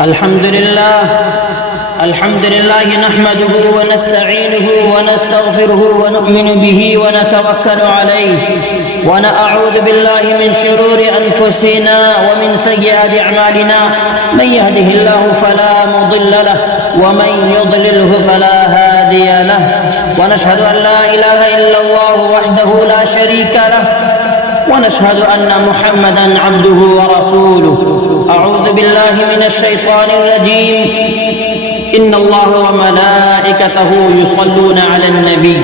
الحمد لله نحمده ونستعينه ونستغفره ونؤمن به ونتوكل عليه ونعوذ بالله من شرور أنفسنا ومن سيئات أعمالنا. من يهده الله فلا مضل له ومن يضلله فلا هادي له، ونشهد أن لا إله إلا الله وحده لا شريك له، ونشهد أن محمدًا عبده ورسوله. أعوذ بالله من الشيطان الرجيم. إن الله وملائكته يصلون على النبي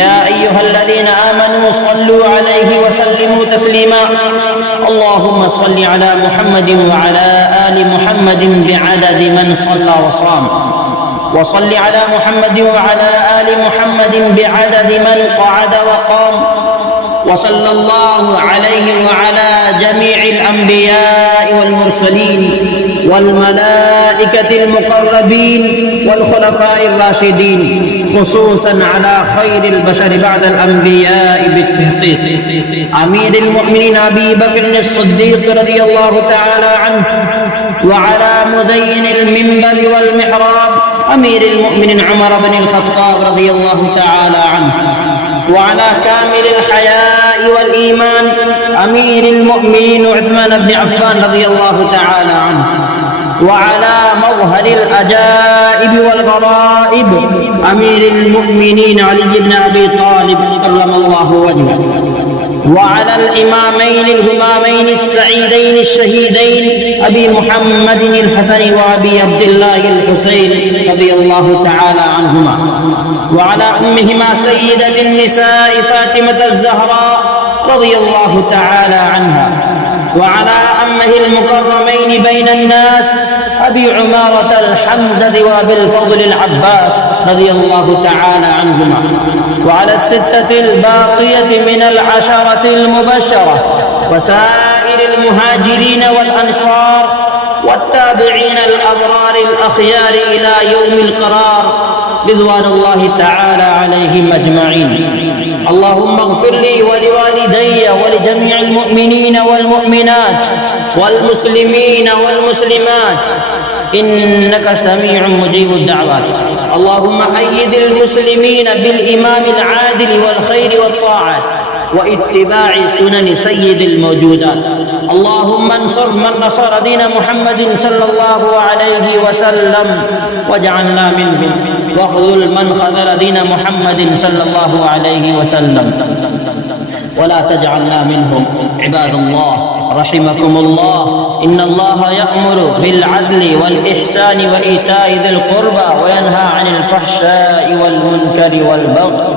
يا أيها الذين آمنوا صلوا عليه وسلموا تسليما. اللهم صل على محمد وعلى آل محمد بعدد من صلى وصام، وصل على محمد وعلى آل محمد بعدد من قعد وقام، وصلى الله عليه وعلى جميع الأنبياء والمرسلين والملائكة المقربين والخلفاء الراشدين، خصوصا على خير البشر بعد الأنبياء بالتحقيق أمير المؤمنين أبي بكر الصديق رضي الله تعالى عنه، وعلى مزين المنبر والمحراب أمير المؤمنين عمر بن الخطاب رضي الله تعالى عنه، وعلى كامل الحياء والإيمان أمير المؤمنين عثمان بن عفان رضي الله تعالى عنه، وعلى مظهر الأجائب والغرائب أمير المؤمنين علي بن أبي طالب كرم الله وجهه، وعلى الإمامين الهمامين السعيدين الشهيدين أبي محمد الحسن وأبي عبد الله الحسين رضي الله تعالى عنهما، وعلى أمهما سيدة النساء فاطمة الزهراء رضي الله تعالى عنها، وعلى أمه المكرمين بين الناس أبي عمارة الحمزة وأبي الفضل العباس رضي الله تعالى عنهما، وعلى الستة الباقية من العشرة المبشرة وسائر المهاجرين والأنصار والتابعين الأبرار الأخيار إلى يوم القرار رضوان الله تعالى عليهم أجمعين. اللهم اغفر لي ولوالدي ولجميع المؤمنين والمؤمنات والمسلمين والمسلمات إنك سميع مجيب الدعوات. اللهم أيد المسلمين بالإمام العادل والخير والطاعات واتباع سنن سيد الموجودات. اللهم انصر من نصر دين محمد صلى الله عليه وسلم واجعلنا منهم، واخذل من خذل دين محمد صلى الله عليه وسلم ولا تجعلنا منهم. عباد الله رحمكم الله، إن الله يأمر بالعدل والإحسان وإيتاء ذي القربى وينهى عن الفحشاء والمنكر والبغي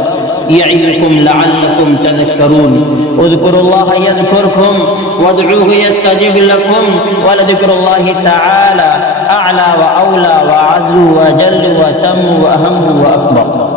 يعظكم لعلكم تذكرون. اذكروا الله يذكركم وادعوه يستجب لكم، ولذكر الله تعالى أعلى وأولى وأعز وجل وأتم وأهم وأكبر.